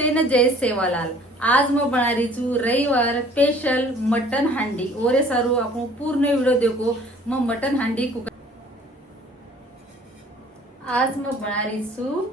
जय सेवालाल। आज मैं बना रही छू रविवार स्पेशल मटन हांडी। ओरे सारू आपको पूर्ण वीडियो देखो। मैं मटन हांडी कुकर आज मैं बना रही छू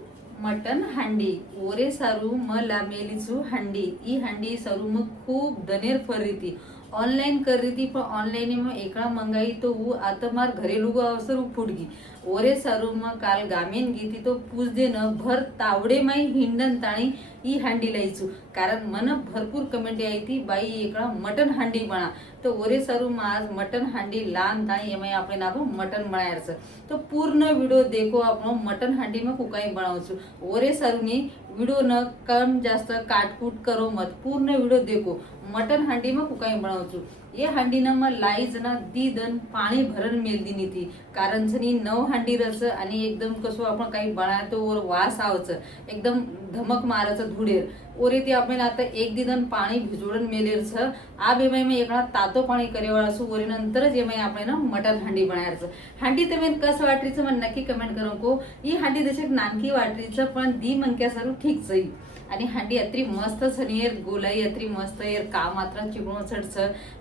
मटन हांडी। ओरे सारू मैं लामेली छू हांडी। ई हांडी सारू मैं खूब दनेर फर रही थी, ऑनलाइन कर रही थी, पर ऑनलाइन में एकड़ा मंगाई तो वो आता मार घरेलू अवसर फूट गई। ओरे सारू में काल गामीन गई थी तो पूछ दे न भर तावडे माई हिंडन ताणी ई हांडी लाईचू, कारण मन भरपूर कमेंट आई थी बाई एकड़ा मटन हांडी बना। तो ओरे सारू में आज मटन हांडी लान ताणी एम આપણે નાખું મટન બનાવ્યા છે। તો પૂર્ણ વિડિયો દેખો આપણો મટન હાંડી માં કુકાઈ બનાવું છું। ઓરે સારુની વિડિયો ન કમ જાસ્ત કાટકૂટ કરો મત, પૂર્ણ વિડિયો देखो। मटन हांडी में कुकाई बनावू छू। ये हांडी ना में लाईज ना दीदन पाणी भरण मेल दी थी, कारण छनी नव हांडी रस आणि एकदम कसो आपण काही बनातो और वास आवच एकदम धमक मारच धुडेर ओरे ती आपण आता एक दीदन पाणी भिजोडन मेलेर छ। आ बेमाई में एकड़ा तातो पाणी करेवाळा छू। ओरे नंतर जे मैं आपण ना मटन हांडी बनायर छ। हांडी तमेन कस वाटरी छ मन नक्की कमेंट करो को। ई हांडी देशक नानकी वाटरी छ पण दी मंक्या सारू ठीक छ। आणि हांडी अत्री मस्त छनीर गोलाई अत्री मस्त एर का मात्र चिकणो चढच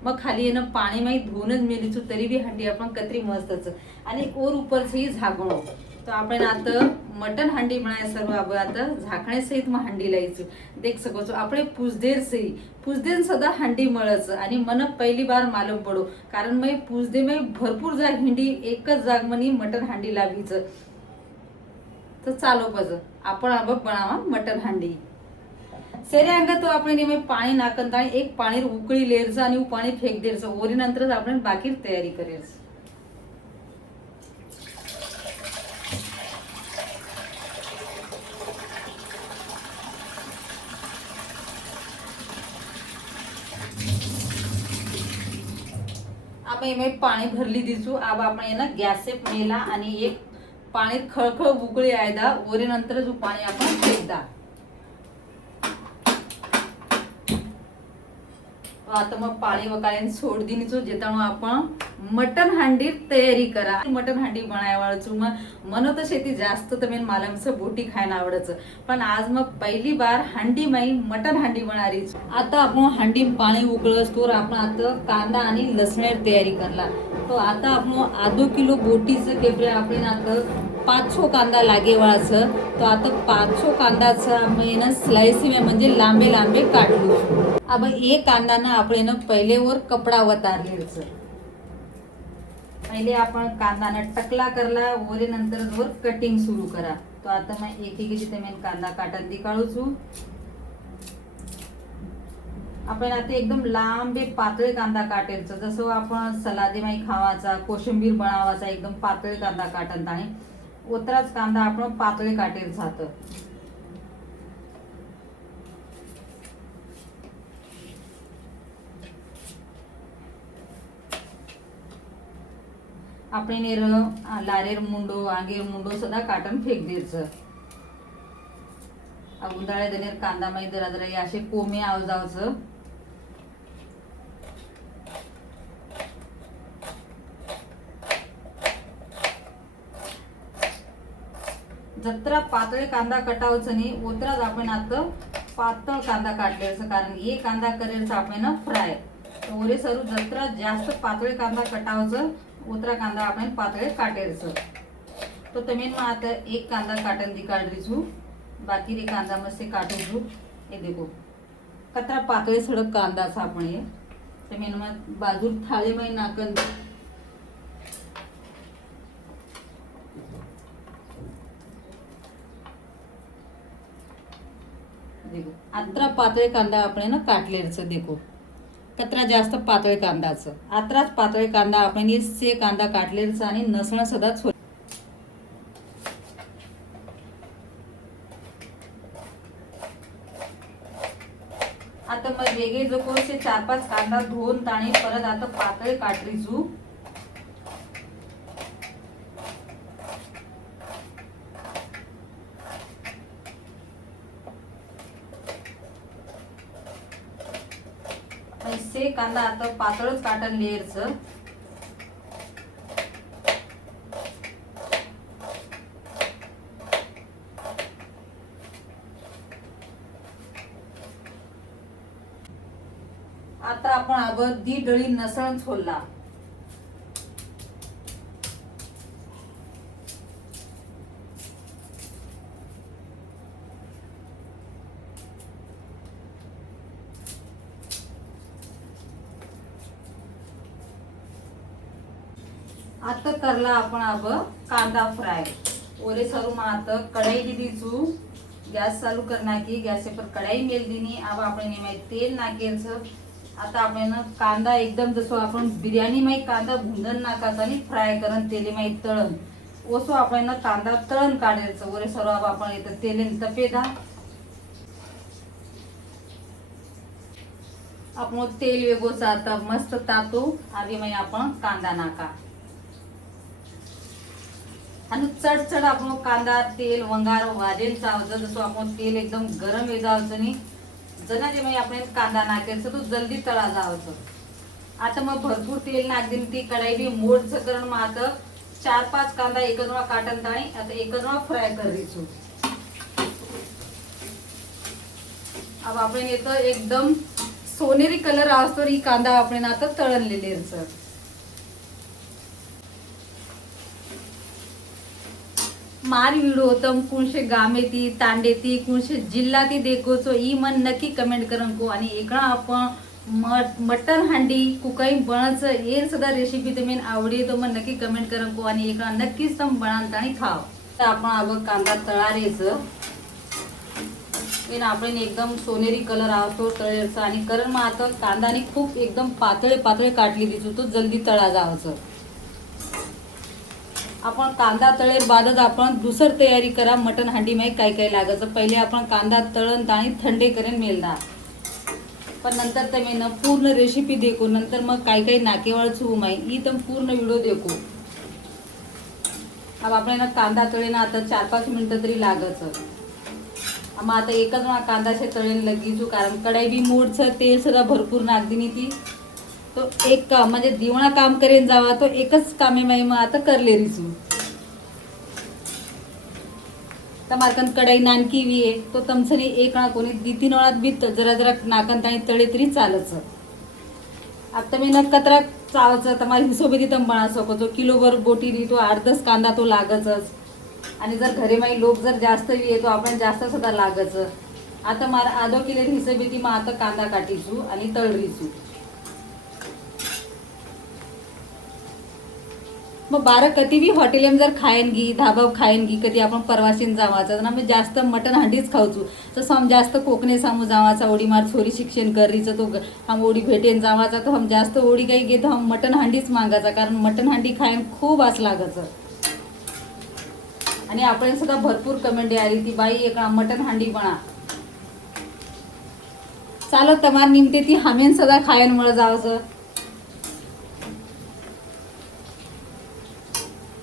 मग खाली येणं पाणी माई धुवूनच मेलीचू तरी बी हांडी आपण कत्री मस्तच आणि ओर ऊपर से झाकणो। तो आपण आता मटन हांडी बनाय सर्व अब आता झाकणे सहित मग हांडी लाईचू। देख सको छो આપણે પૂજદેર સહી પૂજદેન सदा हांडी મળच आणि मन पहिली बार मालूम पडो, कारण मैं पूजदे में भरपूर जाग हिंडी एकच जाग मनी मटन हांडी लावीच। तो चालो पज आपण अब बनावा मटन हांडी। सेरे अंग तो आपण में पाणी नाकन ताणी एक पाणी उकळी लेरचं आणि पाणी फेक देरचं ओरी नंतरच आपण बाकी तयारी करेल। आपण में पाणी भरली दिसू। अब आपण आहे ना गॅस से मेला आणि एक पाणी खळखळ उकळी आयदा ओरी नंतर जो पाणी आपण फेकदा। आता मग पाणी वकाळीन सोड दिनीचो जेताणो आपण मटन हांडी तयारी करा। मटन हांडी बनायवाळचू मग मन तो शेती जास्त तमेन मालमस बोटी खायला आवडच, पण आज मग पहिली बार हांडी माई मटन हांडी बनारी। आता आपण हांडी पाणी उकळस तोर आपण आता कांदा आणि लसणेर तयारी करला। तो आता आपण आधो किलो बोटीचं केपरे आपण आता 500 कांदा लागेवाळाच। तो आता 500 कांदाचा आपण स्लाइस में म्हणजे लांबे लांबे काढलू। अब एक कांदा ना आपण पहिले वर कपडा वतारलेच। पहिले आपण कांदा ना टकला करला ओरे नंतर वर कटिंग सुरू करा। तो आता मैं एक एक जिथे मैं कांदा काटन दिकाळूचू। आपण आता एकदम लांबे पातळ कांदा काटेलच, जसं आपण सलादी माई खावाचा कोशिंबीर बनावाचा एकदम पातळ कांदा काटन ताणी उतराच कांदा आपण पातळ काटेल जात। આપણે નેર લારેર મુંડો આગેર મુંડો સદા કાટન फेक देरच। अब उंदाळे दनेर कांदा माई जरा जरा असे कोमे आव जावच। जत्रा पातळ कांदा कटावच नाही उतराच आपण आता पातळ कांदा काटलेच, कारण ये कांदा करेलच आपण फ्राय। ओरे सरू जत्रा जास्त पातळ कांदा कटावच उतरा कांदा आपण पातळे काटेरच। तो तमेन में आता एक कांदा काटन दिकाळरी छू, बाकी रे कांदा मसे काटू छू। ये देखो कतरा पातळे सडक कांदा छा आपण ये तमेन में बाजू थाळी में नाकन। देखो अत्रा पातळे कांदा आपण ना काटलेरच। देखो कतरा जास्त पातळ कांदाच आत्राच पातळ कांदा आपण ये से कांदा काटलेरच आणि नसण सदाच। आता मग वेगळे जो कोसे 4-5 कांदा धुवून ताणी परत आता पातळ काटरीचू। से कांदा आता पातळच काटन लेयरच। आता आपण अब दी डळी नसण छोलला. आता करला आपण अब कांदा फ्राय. ओरे सरू में आता कढ़ाई दीदीचू. गैस चालू करना की गैस पर कढ़ाई मेल दीनी. अब आपण में तेल नाखेल. आता आपण कांदा एकदम जसो आपण बिर्याणी में कांदा भुंदन नाकाचा आणि फ्राय करन तेले में तळण ओसो आपण कांदा तळण काढायचं. ओरे सरू अब आपण इथं तेले तपेदा. आपण तेल वेगोचा आता मस्त तातो. आधी में आपण कांदा नाका आणि चढ आपण कांदा तेल वंगार वाजेल चावचं. जसं आपण तेल एकदम गरम येजावचं नाही जना जे म्हणजे आपण कांदा नाकायचं तो जल्दी तळा जावचं. आता मग भरपूर तेल नाक दिन ती कढाई बी मोडचं करण मग आता 4-5 कांदा एकच काटन ताणी आता एकच फ्राय करीचू. अब आपण येतं एकदम सोनेरी कलर असतो ही कांदा आपण आता तळणलेले असं. मारी वीडियो तम कुणशे गामेती तांडेती कुणशे जिल्हाती देखोचो ई मन नक्की कमेंट करन को. आणि एकड़ा आपण मटन हांडी कुकाई बनच येर सदा रेसिपी तमेन आवडी तो मन नक्की कमेंट करन को. आणि एकड़ा नक्कीच तम बनान आणि खाव. तर आपण अब कांदा तळारेचं आपण एकदम सोनेरी कलर आवतो तळेचा. आणि कारण मग आता कांदाने खूप एकदम पातळे पातळे काटली दिसू तो जल्दी तळा जावचं. आपण कांदा तळे बादच आपण दुसर तयारी करा मटन हांडी में काय काय लागायचं. पहिले आपण कांदा तळण आणि थंडे करेन मेलदा. पण नंतर तर मी पूर्ण रेसिपी देखो नंतर मग काय काय नाकेवाळ छू माई ई तम पूर्ण व्हिडिओ देखो. अब आपण कांदा तळे ना आता 4-5 मिनिटं तरी लागायचं. मग आता एकच कांदाचे तळेन लगीचू कारण कढाई बी मोडचं तेल सुद्धा भरपूर नागदिनी ती तो एक काम म्हणजे दिवणा काम करेन जावा तो एकच कामे माई मग आता करले रिसू. तमारकन कढाई नानकी वी आहे तो तमसनी एक ना कोणी 2-3 वेळात बी जरा जरा नाकन ताणी तळे तरी चालच. आता मी न कतरा चावचं तमारी हिशोबी तम बना सको. किलोभर बोटी दी तो 8-10 कांदा तो लागच. आणि जर घरी माई लोक जर जास्त वी तो आपण जास्त सुद्धा लागच. आता मारा आधो किलो हिशोबी ती मग आता कांदा काटीचू आणि तळरीचू. मग बारा कधी बी हॉटेल जर खायन गी धाबा खायन गी कधी आपण परवासीन जावाचा ना मग जास्त मटन हांडीच खावचू. तसं हम जास्त कोकणे सामू जावाचा ओडी मार छोरी शिक्षण करीचं तो हम ओडी भेटेन जावाचा तो हम जास्त ओडी काही घेतो हम मटन हांडीच मागायचा कारण मटन हांडी खायन खूप आस लागायचं. आणि आपण सुद्धा भरपूर कमेंट आली ती बाई एक मटन हांडी बना चालो तमार निमते ती हमेन सदा खायन मळ जावचं.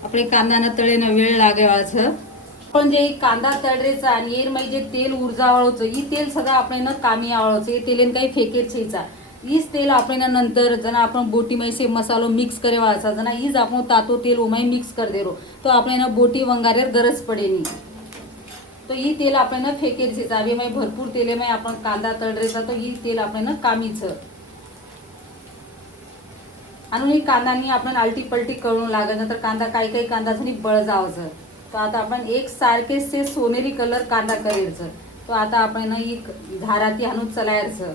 आपले कांदा तळेन वेळ लागेवाळचं. पण जे कांदा तळरेचा आणि एर मै जे तेल ऊर्जा आवळचं ही तेल सदा आपण कामी आवळचं. हे तेलेन काही फेकेट छेचा हीच तेल आपण नंतर जना आपण बोटी मै से मसालो मिक्स करे वाळचा जना हीच आपण तातो तेल ओमाई मिक्स कर दे रो तो आपण बोटी वंगारेर गरज पडेनी. तो ही तेल आपण फेकेट छेचा अभी मै भरपूर तेले मै आपण कांदा तळरेचा तो ही तेल आपण कामीच. आणि ही कांदानी आपण आलटी पलटी करून लागत तर कांदा काही कांदा जणी बळ जावचं. तो आता आपण एक सारखे से सोनेरी कलर कांदा करेचं. तो आता आपण ही धाराती आणून चलायचं.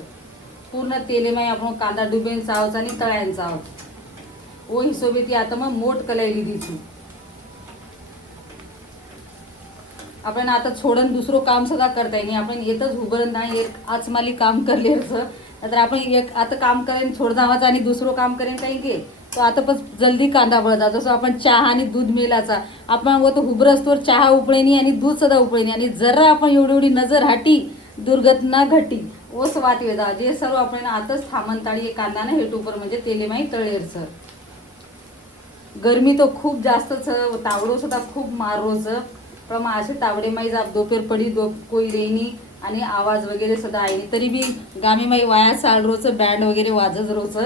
पूर्ण तेले में आपण कांदा डुबेन चावचा आणि तळायन चावच ओ हिशोबी ती आता मग मोठ कलायली दिसू. आपण आता छोडन दुसरं काम सुद्धा करता नाही. आपण येतच उभं नाही एक आचमाली काम करलेचं तर आपण एक आता काम करेन छोड जावाचं आणि दुसरं काम करेन काही घे तो आता पण जल्दी कांदा बळता. जसं आपण चहा आणि दूध मेलाचा आपण व तो उभं असतो चहा उपळेनी आणि दूध सुद्धा उपळेनी आणि जरा आपण एवढी नजर हाटी दुर्घटना घटी ओस वाट वेदा जे सर्व आपण आताच थांबणताळी कांदा ना हेटूपर म्हणजे तेले माई तळेरचं. गरमी तो खूप जास्तच तावडो सुद्धा खूप मारोच पण असे तावडे माई जाप दोपेर पडी दो कोई रेनी आणि आवाज वगैरे सुद्धा आहे तरी बी गामी माई वाया चाल रोच बँड वगैरे वाजत रोच.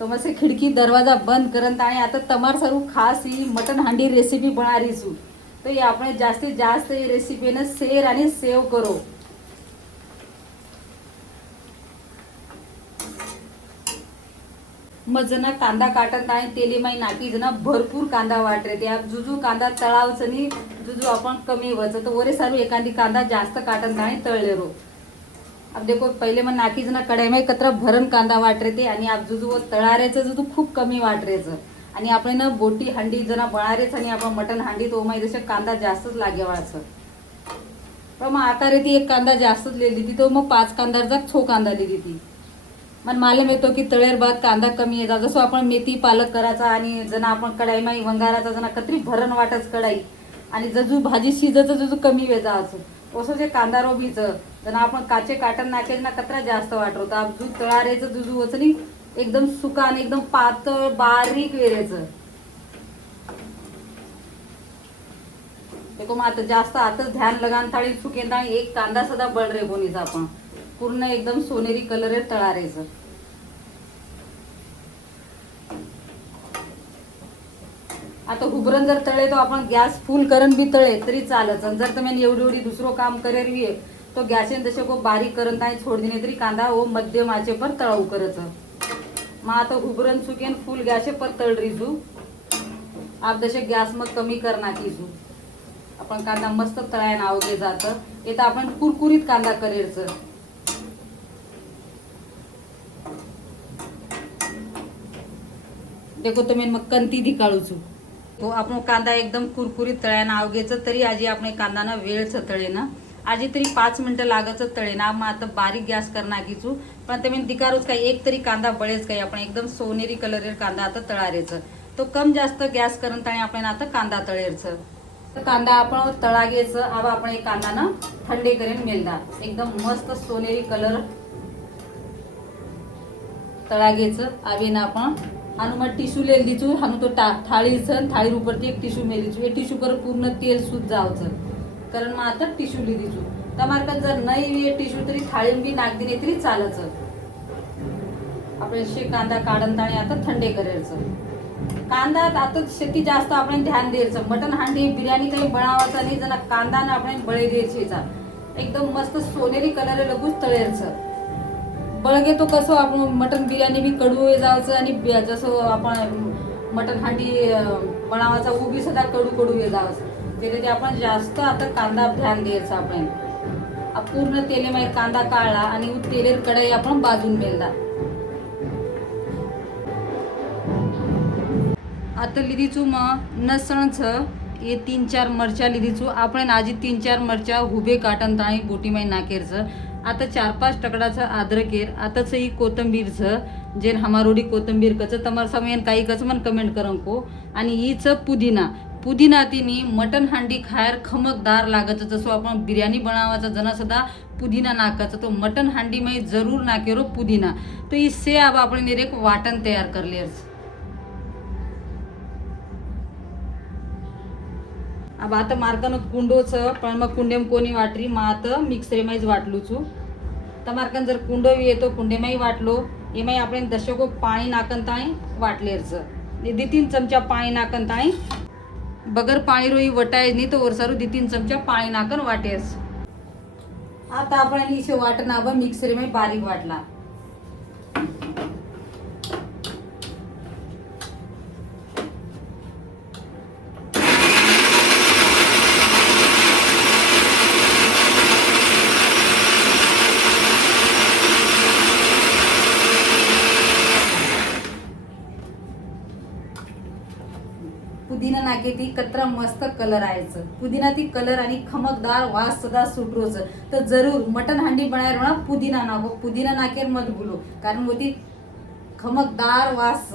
तो मग से खिडकी दरवाजा बंद करत आणि आता तमार सर्व खास ही मटन हांडी रेसिपी बनारीसू. तो ये आपण जास्तीत जास्त ही रेसिपीने शेअर आणि सेव करो. मग जना कांदा काटत आहे तेली माई नाकी जना भरपूर कांदा वाटरे त्या जुजू कांदा तळावचं नी जुजू आपण कमी व्हायचं तर वरे सारू एखादी कांदा जास्त काटत नाही तळले रो. अब देखो पहिले मग नाकी जना कढाई में कत्र भरण कांदा वाटरे ते आणि आप जुजू तळारेचं जुजू खूप कमी वाटरेचं आणि आपण ना बोटी हंडी जना बनारेच आणि आपण मटन हंडी तो माई जसे कांदा जास्तच लागेवाचं. पण मग आकारे ती एक कांदा जास्तच लिहिली ती तो मग 5 कांदाचा 6 कांदा लिहिली ती. मन मालूम येतो की तळेर बाद कांदा कमी येतात जसं आपण मेथी पालक करायचा आणि जना आपण कढाई माई वंगाराचा जना कत्री भरण वाटच कढाई आणि जजू भाजी शिजत जजू कमी वेजायचं असं जे कांदा रोबीचं जना आपण काचे काटण नाके ना कचरा जास्त वाटत जुजू तळारेचं जुजू वचनी एकदम सुका आणि एकदम पातळ बारीक वेरेचं. देखो मग आता जास्त आताच ध्यान लगान थाळी चुकेंदा एक कांदा सुद्धा बळ रे बोनीचा आपण पूर्ण एकदम सोनेरी कलर तळारेचं. आता हुबरन जर तळे तो आपण गॅस फुल करण बी तळे तरी चालत जर तुम्ही एवढी एवढी दुसरं काम करेल बी तो गॅसेन तसे को बारीक करण नाही छोड दिने तरी कांदा वो मध्यम आचे पर तळाऊ करत. मग आता हुबरन चुकेन फुल गॅसे पर तळ रिजू आप तसे गॅस मग कमी कर नाखीजू आपण कांदा मस्त तळायला आवगे जातं. येतं आपण कुरकुरीत कांदा करेरचं. देखो तुम्ही मग कंती दिकाळूचू हो आपण कांदा एकदम कुरकुरीत तळ्यानं आवगेचं तरी आजी आपण कांदा वेळचं तळे ना आजी तरी 5 मिनिटं लागचं तळे ना. मग आता बारीक गॅस कर नाखीचू पण तुम्ही दिकारूच काही एक तरी कांदा बळेच काही आपण एकदम सोनेरी कलर कांदा आता तळारेचं तो कम जास्त गॅस करून तळे आपण आता कांदा तळेरचं. तर कांदा आपण तळा घ्यायचं आवा आपण एक कांदा ना थंडे करेन मेलदा एकदम मस्त सोनेरी कलर तळा घ्यायचं आवे ना आपण आणि मग टिश्यू ले लिचू हानू तो थाळीचं थाळी उपरती एक टिश्यू मेलीचू हे टिश्यू कर पूर्ण तेल सुद्धा जावचं कारण मग आता टिश्यू लिहिचू तमारकन जर नाही टिश्यू तरी थाळीन बी नाक दिले तरी चालचं. आपण शे कांदा काढून आणि आता थंडे करायचं. कांदा आता शेती जास्त आपण ध्यान द्यायचं मटन हांडी बिर्याणी काही बनावायचा नाही जरा कांदा ना आपण बळे द्यायचा एकदम मस्त सोनेरी कलर लगूच तळेरचं. बळगे तो कसं आपण मटन बिर्याणी बी कडू जायचं आणि जसं आपण मटन हांडी बनावायचा उभी सुद्धा कडू कडू जावचं त्याने ते आपण जास्त आता कांदा ध्यान द्यायचं. आपण पूर्ण तेले माहीत कांदा काढला आणि तेलेर कढई आपण बाजून मेलदा. आता लिदीचू मग नसणचं ये 3-4 मरचा लिदीचू आपण आजी 3-4 मरचा हुबे काटन ताणी बोटी माई नाकेरचं. आता 4-5 टकडाचं अद्रकेर आताच ही कोथंबीरचं जे हमारोडी कोथंबीर कचं तमार समयन काही कचं मन कमेंट करन को आणि हीचं पुदिना तिनी मटन हांडी खायर खमकदार लागत जसं आपण बिर्याणी बनावाचा जना सुद्धा पुदिना नाकाचं तो मटन हांडी माई जरूर नाकेरो पुदिना. तो इससे अब आपण एक वाटण तयार करलेच. अब आता मार्कन कुंडोचं पण मग कुंडेम कोणी वाटरी मग आता मिक्सरे माहीच वाटलूचू तर मार्कन जर कुंडो येतो कुंडे माही वाटलो ये माही आपण दशको पाणी नाकन ताई वाटलेरचं 2-3 चमचा पाणी नाकन ताई बगर पाणी रोई वटाय नाही तर वरसारू 2-3 चमचा पाणी नाकन वाटेस. आता आपण इसे वाटण अब मिक्सरे में बारीक वाटला. पुदिना नाके ती कतरा मस्त कलर आयचं पुदिना ती कलर आणि खमकदार वास सुद्धा सुटरोचं तर जरूर मटन हांडी बनायर म्हणा पुदिना नाको पुदिना नाकेर मत भूलो कारण वो ती खमकदार वास.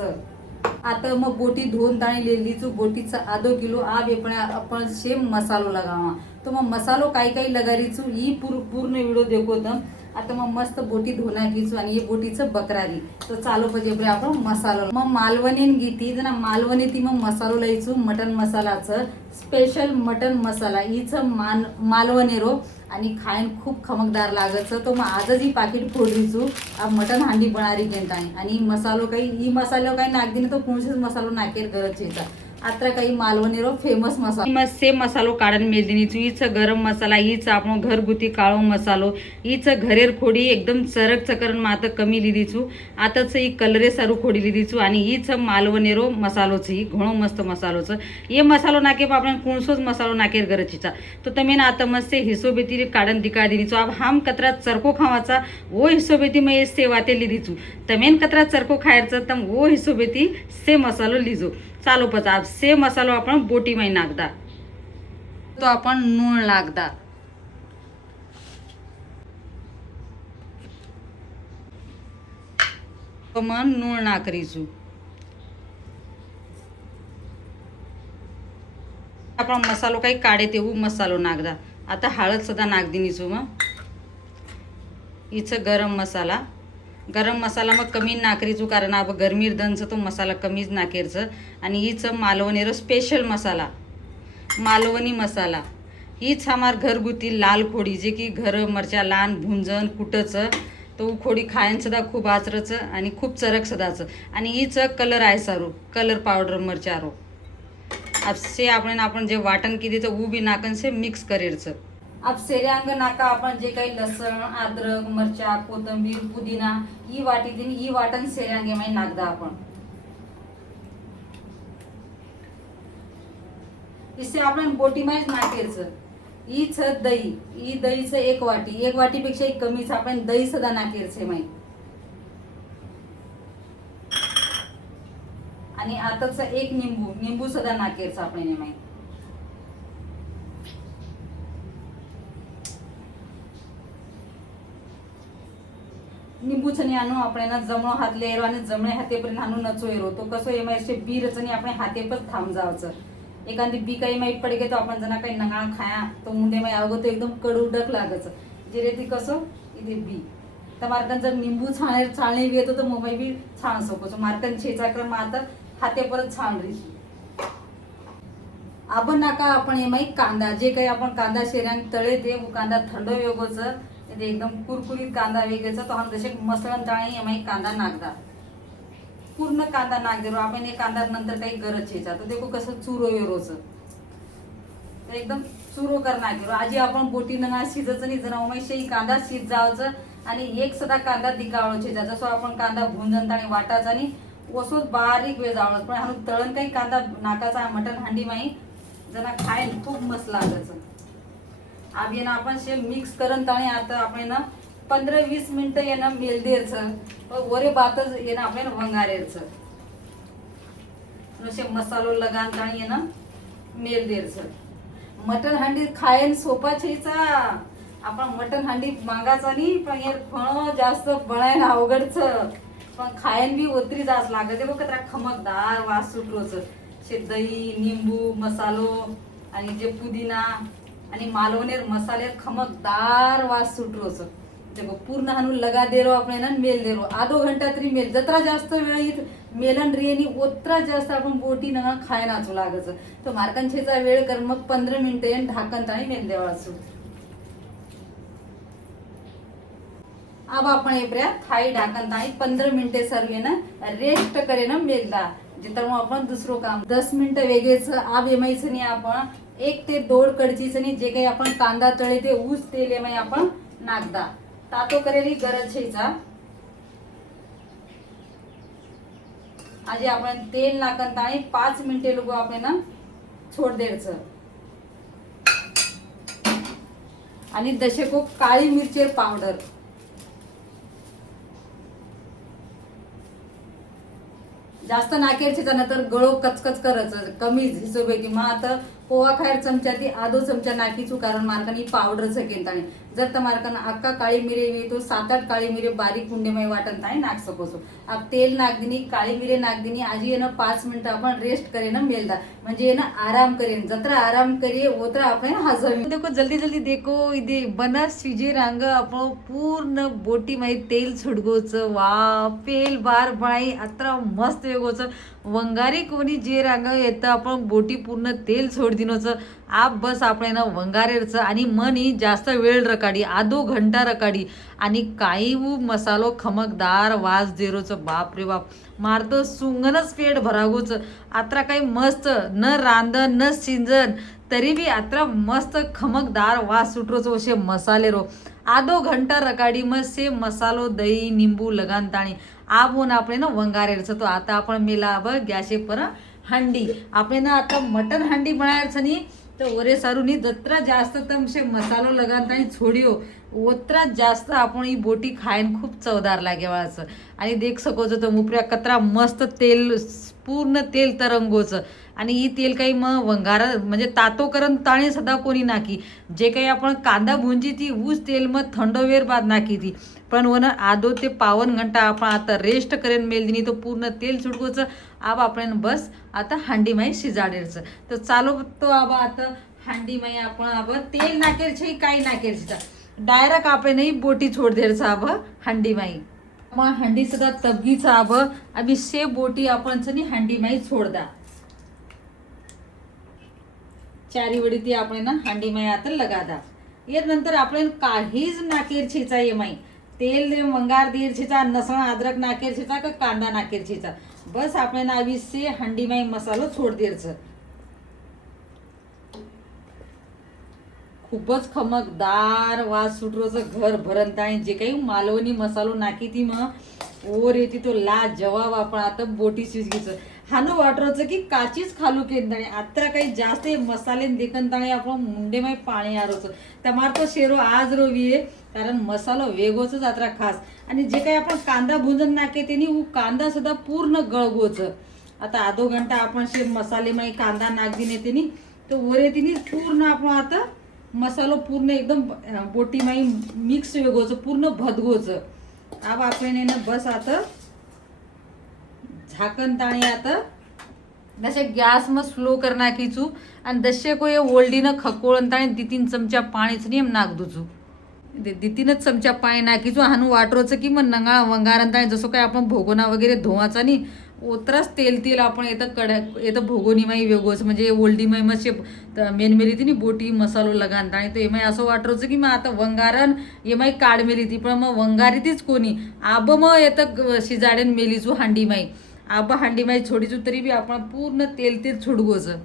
आता मग बोटी धुवून ताणी लिहिलीचू बोटीचं आधो किलो आब आपण सेम मसालो लगावा तो मग मसालो काही लगारीचू ही पूर्ण व्हिडिओ देखो तर आता मग मस्त बोटी धुना घ्यायचो आणि हे बोटीचं बकरारी तो चालू पाहिजे आपण मसालो मग मालवणीन घेती जना मालवणी ती मग मसालो लायचो मटन मसालाचं स्पेशल मटन मसाला हिचं मालवणेरो आणि खायन खूप खमकदार लागायचं तो मग आजच ही पाकिट फोडलीचू मटन हांडी बनारी घेताय आणि मसालो काही ही मसालो काही नाक दिने तो कोणसेच मसालो नाकेर गरजेचा आत्रा काही मालवणीरो फेमस मसाला सेम मसालो काढन मेलदिनीचो ईच गरम मसाला ईच आपण घरगुती काळो मसालो ईच घरेर खोडी एकदम चरक चकरन मात कमी लिदीचू आताच ही कलरे सारू खोडी लिदीचू आणि ईच मालवणेरो मसालोच ही घणो मस्त मसालोच ये मसालो नाके आपण कोणसोच मसालो नाकेर गरजीचा तो तमेन आता मस्त हिशोबेती काढन दिका दिनीचो अब हम कतरा चरको खावाचा वो हिशोबेती मैं सेवाते लिदीचू तमेन कतरा चरको खायरचं तम वो हिशोबेती से मसालो लिजो चालू पचा से मसालो आपण बोटी में नाखदा तो आपण नूण लागदा तो मन नूण नाकरीचू आपण मसालो काही काढे तेवू मसालो नाखदा आता हळद सुद्धा नाक दिनीचू मग हिचं गरम मसाला मग कमी नाकरीचू कारण अब गरमीर दनचं तो मसाला कमीच नाकेरचं आणि हिचं मालवणीरो स्पेशल मसाला मालवणी मसाला हीच हमार घरगुती लाल खोडी जे की घर मरच्या लहान भुंजन कुटचं तो खोडी खायन सुद्धा खूप आचरचं आणि खूप चरक सदाचं आणि हिचं कलर आहे सारू कलर पावडर मरचारो अब से आपण जे वाटण किती तर ऊ बी नाकन से मिक्स करेरचं अब सेऱ्यांग नाका आपण जे काही लसण अद्रक मिरच्या कोथिंबीर पुदिना ही वाटी दिन ही वाटण सेऱ्यांगे मध्ये नाकदा आपण इससे आपण बोटी मध्ये नाकेरचं हीच दही ही दहीचं एक वाटीपेक्षा कमीच आपण दही सुद्धा नाकेरचे माहिती आणि आताच एक निंबू सुद्धा नाकेरचं आपण माहिती निंबूचनी आणू आपण जमणो हातले येरो आणि जमणे हातेपर्यंत आणू नचो येरो तो कसो एमायचे बी रचनी आपण हातेपर थांब जावचं एखादी बी काही माहीत पडे गे तो आपण जना काही नंगाळ खाया तो मुंडे माही आवगो तो एकदम कडूडक लागच जे रे ती कसो इथे बी तर मार्कन जर निंबू छाणे बी येतो तर मोबाईल बी छान सकोचो मार्कन छेचा क्रम आता हातेपर छान रही आपण नाका आपण एमाई कांदा जे काही आपण कांदा शेऱ्यांक तळे दे वो कांदा थंड वेगोच ते एकदम कुरकुरीत कांदा वेगेचा तो हम जसे मसळण ताणी एमाई कांदा नाकदा पूर्ण कांदा नाक देरो आपण एक कांदा नंतर काही गरज छेचा तो देखो कसं चुरो येरोच तर एकदम चुरो कर नाकेरो आजी आपण बोटी नंगा शिजच नाही जरा उमेशही कांदा शिज जावचं आणि एक सदा कांदा दिकावळो छेचा जसो आपण कांदा भुंजन ताणी वाटाच आणि ओसोच बारीक वेळ जावळच पण हाणू तळण काही कांदा नाकाचा मटन हांडी माई जना खायन खूप मस्त लागच अब ये ना आपण शे मिक्स करन ताणी आता आपण ना 15-20 मिनिटं ये ना मेलदेरचं वरे बातच ये ना आपण वंगारेरचं नसे मसालो लगान ताणी ये ना मेलदेरचं मटन हांडी खायन सोपा छेचा आपण मटन हांडी मागाचा नाही पण यार फळ जास्त बनायन अवघडचं पण खायन बी ओतरी जास लागत ते बघ खमकदार वास सुटरोच शे दही निंबू मसालो आणि जे पुदिना आणि मालवणेर मसाले खमकदार वास सुटरोच देखो पूर्ण हानू लगा देरो आपण ना मेल देरो आधो घंटा तरी मेल जत्रा जास्त वेळ मेलन रेनी ओत्रा जास्त आपण बोटी ना खाय नाचू लागच तो मार्कांचेचा वेळ कर मग 15 मिनिटे ढाकन ताणी मेल देवाचो अब आपण एप्रिया थाई ढाकन ताणी 15 मिनिटे सर्वे ना रेस्ट करे ना मेलदा जितर मग आपण दुसरो काम 10 मिनिटं वेगेच आब एमायच नाही आपण 1 ते 2 कडचीच नाही जे काही आपण कांदा तळे ते ऊस तेल एमाय आपण नाकदा तातो करेली गरज छेचा आजी आपण तेल नाकन ताणी 5 मिनिटे लोगो आपण ना छोड देरचं आणि दशको काळी मिरची पावडर जास्त नाकेरचे ना तर गळो कचकच करच कमी हिशोबे की मग आता पोहा खायर चमचा ती आधो चमचा नाकीचू कारण मार्कानी पावडर सकेन ताणी जर तर मार्काना अक्का काळी मिरे वे तो 7-8 काळी मिरे बारीक कुंडे मध्ये वाटन ताणी नाक सकोसो अब तेल नाक दिनी काळी मिरे नाक दिनी आजी ये ना 5 मिनिट आपण रेस्ट करे ना मेलदा म्हणजे ये ना आराम करेन जत्रा आराम करिए ओतरा आपण हजम देखो जल्दी जल्दी देखो इदे बना सीजे रांग आपण पूर्ण बोटी मध्ये तेल छुडगोच वा पेल बार बनाई अत्रा मस्त वेगोच वंगारी कोणी जे रांग येतं आपण बोटी पूर्ण तेल सोड दिनोच आप बस आपण ना वंगारेरचं आणि मनी जास्त वेळ रकाडी आधो घंटा रकाडी आणि काही मसालो खमकदार वास देरोचं बाप रे बाप मारतो सुंगनच पेट भरागोच आत्रा काही मस्त न रांधन न सिंजन तरी बी आत्रा मस्त खमकदार वास सुटरोच असे मसाले रो आधो घंटा रकाडी मग से मसालो दही निंबू लगान ताणी आबून आपण ना वंगारेरचं तो आता आपण मेला गॅसे पर हांडी आपण ना आता मटन हांडी बनायचं नाही तर ओरे सारूनी जत्रा जास्त तमशे मसालो लगान ताणी छोडियो ओत्रा जास्त आपण ही बोटी खायन खूप चवदार लागे वाळाचं आणि देख सकोच तर मुपऱ्या कतरा मस्त तेल पूर्ण तेल तरंगोचं आणि ही तेल काही मग वंगारा म्हणजे तातो करून ताणी सदा कोणी नाकी जे काही आपण कांदा भुंजी ती ऊस तेल मग थंड वेळ बाद नाकी ती पण वन आधो ते 52 घंटा आपण आता रेस्ट करेन मेल दिनी तो पूर्ण तेल सुटकोचं आब आपण बस आता हांडी माई शिजाडेरचं तर चालो तो आबा आता हांडी माई आपण आब तेल नाकेल छे काही नाकेल छे डायरेक्ट आपण ही बोटी छोड देरचं आब हांडी माई मग हांडी सुद्धा तबगीचं आब अभी से बोटी आपण हांडी माई छोडदा चारी वडी ती आपण ना हांडी माई आता लगादा यार नंतर आपण काहीच नाकेर छेचा ये माई तेल वंगार दीर छेचा लसण अद्रक नाकेर छेचा का कांदा नाकेर छेचा बस आपण अभी से हांडी माई मसालो छोड देरचं खूपच खमकदार वास सुटरोचं घर भरंत आणि जे काही मालवणी मसालो नाकी ती मग ओर येते तो ला जवाब आपण आता बोटी शिजगीचं हानो वाटरोचं की काचीच खालू केंदाणे आत्रा काही जास्त मसाले देखनताणे आपण मुंडे माय पाणी आरोचं त्यामार तो शेरो आज रोवीये कारण मसालो वेगोच आत्रा खास आणि जे काही आपण कांदा भुंजन नाके तेनी कांदा सुद्धा पूर्ण गळगोचं आता आधो घंटा आपण शे मसाले माई कांदा नाक दिने तेनी तो वरे तिनी पूर्ण आपण आता मसालो पूर्ण एकदम बोटी माई मिक्स वेगोचं पूर्ण भदगोचं अब आपण बस आता झाकण ताणी आता जसे गॅस मग स्लो कर नाखीचू आणि दशे को ओल्डीनं खकोळण ताणी 2-3 चमचा पाणीच नेम नाक दुचू 2-3 चमचा पाणी नाखीचू हानू वाटरोचं की मग नंगा वंगारण ताणी जसं काय आपण भोगोना वगैरे धुवाचा नाही ओतराच तेल आपण येतं भोगोनी माई वेगोच म्हणजे ओल्डी माई मग मेन मेली ती बोटी मसालो लगान आणि तो एमाई असं वाटरोचं की मग आता वंगारण एमाई काढ मेली ती पण मग वंगारी तीच कोणी आब मग येतं शिजाडेन मेलीचू हांडी माई आब हांडी माई छोडीचू तरी बी आपण पूर्ण तेल ते छोडगोचं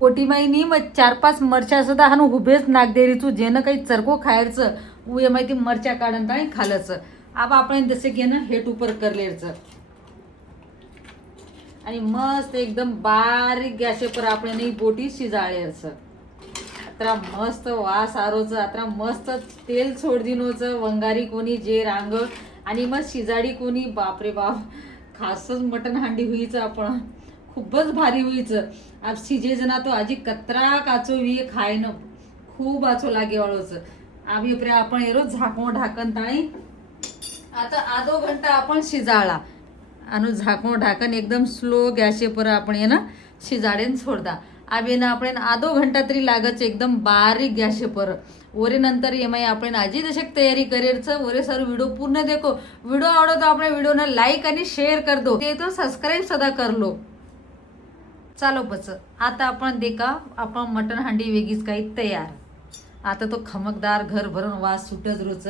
पोटी माईनी मग 4-5 मरच्या सुद्धा हानू हुबेच नाक देरीचू जेनं काही चरको खायचं उ एमाई ती मरच्या काढून ताणी खालचं आब आपण जसे घेणं हेट उपर करलेरचं आणि मस्त एकदम बारीक गॅसेपर आपण बोटी शिजाळेचं आता मस्त वास आरोचं आता मस्त तेल सोड दिनोचं वंगारी कोणी जे रांग आणि मग शिजाडी कोणी बापरे बाप खासच मटण हांडी होईचं आपण खूपच भारी होईचं अब शिजे जना तो आजी कतरा काचो वी खायनं खूप आचो लागे वाळोचं आम्ही उपरे आपण येरो झाकून ढाकन ताणी आता आधो घंटा आपण शिजाळा आणि झाकून ढाकन एकदम स्लो गॅसे पर आपण ये ना शिजाडेन सोडदा आबे ना आपण आधो घंटा तरी लागच एकदम बारीक गॅसे पर ओरे नंतर एमाई आपण आजी जशक तयारी करेरचं ओरे सर व्हिडिओ पूर्ण देखो व्हिडिओ आवडतो आपण व्हिडिओना लाईक आणि शेअर कर दो ते तो सबस्क्राईब सदा कर लो चालो बच आता आपण देखा आपण मटन हांडी वेगळीच काही तयार आता तो खमकदार घर भरून वास सुटत रोच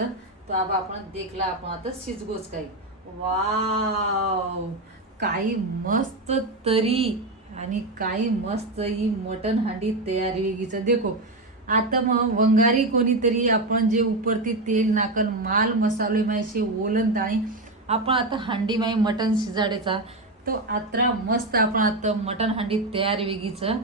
तो आपण देखला आपण आता शिजगोच काही वाव काही मस्त तरी आणि काही मस्त ही मटन हांडी तयारी वेगळीचं देखो आता मग वंगारी कोणीतरी आपण जे उपरती तेल नाकन माल मसाले मायशी ओलन ताणी आपण आता हांडी माई मटन शिजाडेचा तो आत्रा मस्त आपण आता मटन हांडी तयार वेगळीचं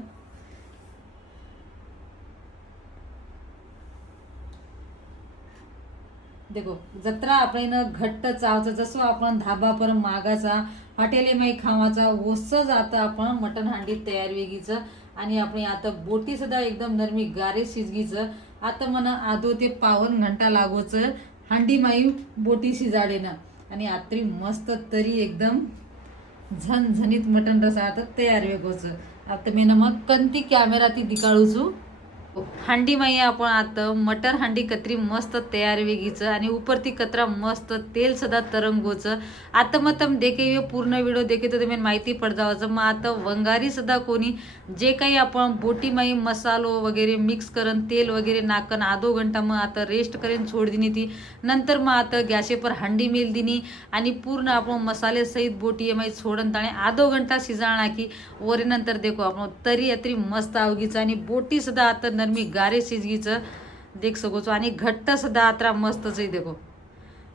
देखो जत्रा आपण घट्ट चावचं जसं आपण धाबा पर मागाचा हॉटेले माई खावाचा ओसच आता आपण मटन हांडी तयार वेगळीचं आणि आपण आता बोटी सुद्धा एकदम नरमी गारे शिजगीचं आता मना आधो ते 52 घंटा लागोचं हांडी माई बोटी शिजाडेनं आणि आत्री मस्त तरी एकदम झणझणीत मटन रसा आता तयार वेगोचं आता मी मग कंती कॅमेरा ती दिकाळूचू हांडी माई आपण आता मटर हांडी कतरी मस्त तयार वेगीचं आणि उपरती कतरा मस्त तेल सदा तरंगोचं. आता मग तम देखे ये पूर्ण व्हिडिओ देखे तर तुम्ही माहिती पड जावाचं. मग आता वंगारी सुद्धा कोणी जे काही आपण बोटी माई मसालो वगैरे मिक्स करून तेल वगैरे नाकन आधो घंटा मग आता रेस्ट करेन छोड दिनी ती. नंतर मग आता गॅसेपर हांडी मेल दिनी आणि पूर्ण आपण मसाले सहित बोटी माई छोडन ताणे आधो घंटा शिजाणा की वरे नंतर देखो आपण तरी अत्री मस्त आवगीचं आणि बोटी सुद्धा आता नरमी गारे शिजगीचं देख सकोचो आणि घट्ट सुद्धा आता मस्तच आहे. देखो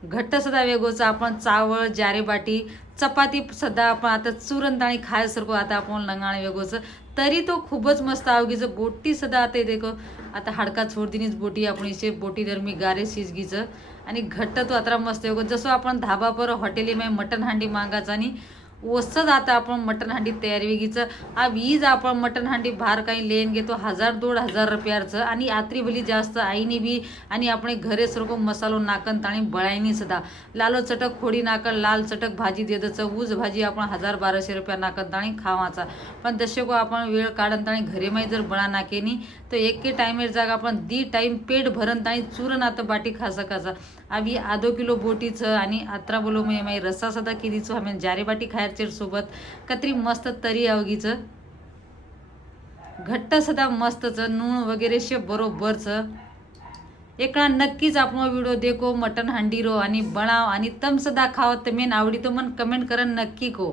घट्ट सुद्धा वेगोचं आपण चावळ जारे बाटी चपाती सुद्धा आपण आता चुरण ताणी खायसारखं आता आपण लंगाण वेगोचं तरी तो खूपच मस्त आवगीचं. बोटी सुद्धा आता देखो आता हाडका छोडतीनीच बोटी आपण इसे बोटी दरमी गारे शिजगीचं आणि घट्ट तो आता मस्त वेगो. जसं आपण धाबापर हॉटेलीमध्ये मटण हांडी मागायचं आणि ओसच आता आपण मटण हांडी तयार वेगीचं. हा वीज आपण मटण हांडी बाहेर काही लेन घेतो 1000-1500 रुपयाचं आणि आत्री भली जास्त आईनी बी आणि आपण घरे सर्व मसालो नाकन ताणी बळायनी सुद्धा लालो चटक खोडी नाकन लाल चटक भाजी देतचं ऊज भाजी आपण 1000-1200 रुपया नाकन ताणी खावाचा. पण जसे को आपण वेळ काढन ताणी घरे माही जर बळा नाकेनी तर एके टाइमेर जागा आपण 2 टाइम पेट भरण ताणी चुरण आता बाटी खा सकाचा. आम्ही आधो किलो बोटीचं आणि अत्रा बोलो माही रस्सा सुद्धा केलीचो आम्ही जारे बाटी खायचे सोबत कतरी मस्त तरी अवगीचं घट्ट सुद्धा मस्तचं नून वगैरे शे बरोबरचं. एका नक्कीच आपण व्हिडिओ देखो मटण हांडी रो आणि बनाव आणि तम सुद्धा खावत मेन आवडी तो मन कमेंट करन नक्की को.